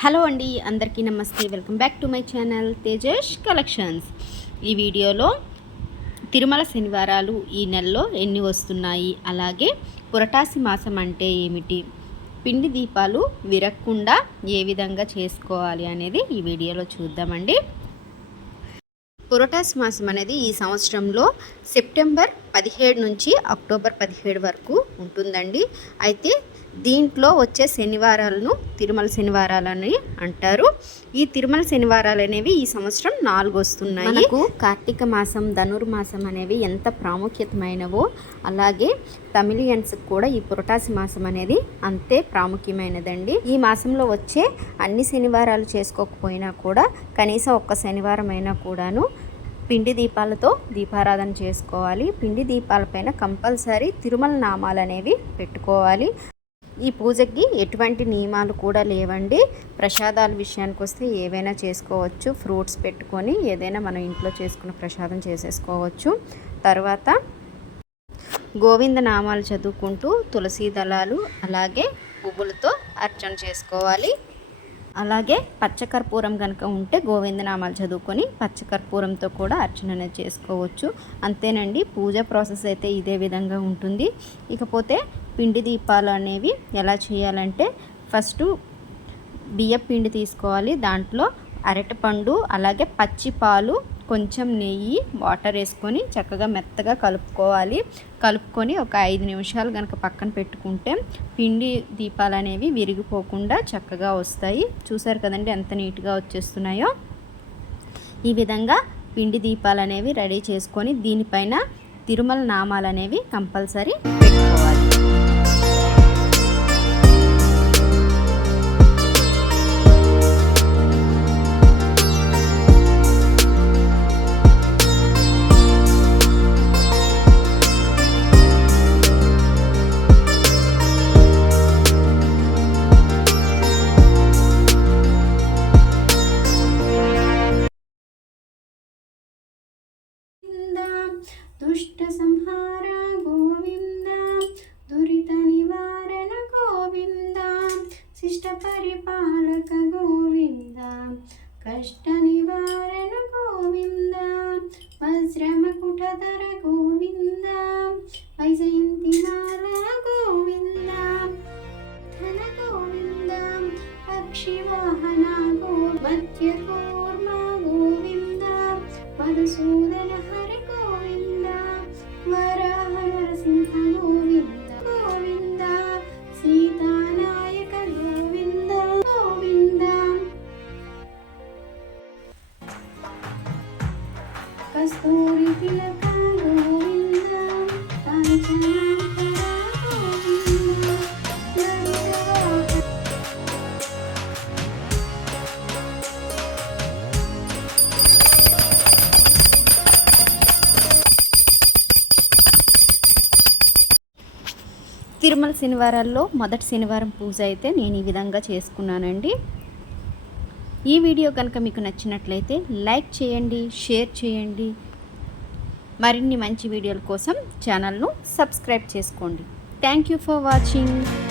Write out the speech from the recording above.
Hello అండి, అందరికీ నమస్తే. Welcome back to my channel Tejas collections. ఈ వీడియోలో తిరుమల శనివారాలు ఈ నెలలో ఎన్ని వస్తున్నాయి, అలాగే పురటాసి మాసం అంటే ఏమిటి, పిండి దీపాలు విరక్కుండా ఏ విధంగా చేసుకోవాలి అనేది ఈ వీడియోలో చూద్దామండి. పురటాసి మాసం అనేది ఈ సంవత్సరంలో సెప్టెంబర్ 17 నుంచి అక్టోబర్ 17 వరకు ఉంటుందండి. అయితే దీంట్లో వచ్చే శనివారాలను తిరుమల శనివారాలని అంటారు. ఈ తిరుమల శనివారాలు అనేవి ఈ సంవత్సరం 4 వస్తున్నాయి. మనకు కార్తీక మాసం, ధనుర్మాసం అనేవి ఎంత ప్రాముఖ్యతమైనవో అలాగే తమిళియన్స్ కూడా ఈ పురటాసి మాసం అనేది అంతే ప్రాముఖ్యమైనదండి. ఈ మాసంలో వచ్చే అన్ని శనివారాలు చేసుకోకపోయినా కూడా కనీసం ఒక్క శనివారం అయినా కూడాను పిండి దీపాలతో దీపారాధన చేసుకోవాలి. పిండి దీపాలపైన కంపల్సరీ తిరుమల నామాలు అనేవి పెట్టుకోవాలి. ఈ పూజకి ఎటువంటి నియమాలు కూడా లేవండి. ప్రసాదాల విషయానికి వస్తే ఏవైనా చేసుకోవచ్చు. ఫ్రూట్స్ పెట్టుకొని ఏదైనా మనం ఇంట్లో చేసుకున్న ప్రసాదం చేసేసుకోవచ్చు. తర్వాత గోవింద నామాలు చదువుకుంటూ తులసి దళాలు అలాగే పువ్వులతో అర్చన చేసుకోవాలి. అలాగే పచ్చకర్పూరం కనుక ఉంటే గోవిందనామాలు చదువుకొని పచ్చకర్పూరంతో కూడా అర్చన అనేది చేసుకోవచ్చు. అంతేనండి, పూజ ప్రాసెస్ అయితే ఇదే విధంగా ఉంటుంది. ఇకపోతే పిండి దీపాలు అనేవి ఎలా చేయాలంటే, ఫస్ట్ బియ్యం పిండి తీసుకోవాలి. దాంట్లో అరటిపండు అలాగే పచ్చి పాలు, కొంచెం నెయ్యి, వాటర్ వేసుకొని చక్కగా మెత్తగా కలుపుకొని ఒక 5 నిమిషాలు కనుక పక్కన పెట్టుకుంటే పిండి దీపాలు అనేవి విరిగిపోకుండా చక్కగా వస్తాయి. చూసారు కదండి ఎంత నీట్గా వచ్చేస్తున్నాయో. ఈ విధంగా పిండి దీపాలు అనేవి రెడీ చేసుకొని దీనిపైన తిరుమల నామాలు అనేవి కంపల్సరీ పెట్టుకోవాలి. దుష్ట సంహార గోవింద, దురిత నివారణ గోవింద, శిష్ట పరిపాలక గోవింద, కష్ట నివారణ గోవింద, వజ్రమకుటధర గోవింద, వైజయంతిమాల గోవింద, ధన గోవింద, పక్షివాహన మధ్య కూర్మ గోవింద, మధుసూదన హరి గోవింద, వరాహ నరసింహ గోవింద గోవింద, సీతానాయక గోవింద గోవింద, కస్తూరి తిలక గోవింద, కాంచనాకర గోవింద, తిరుమల శనివారాల్లో మొదటి శనివారం పూజ అయితే నేను ఈ విధంగా చేసుకున్నానండి. ఈ వీడియో కనుక మీకు నచ్చినట్లయితే లైక్ చేయండి, షేర్ చేయండి. మరిన్ని మంచి వీడియోల కోసం ఛానల్ను సబ్స్క్రైబ్ చేసుకోండి. Thank you for watching.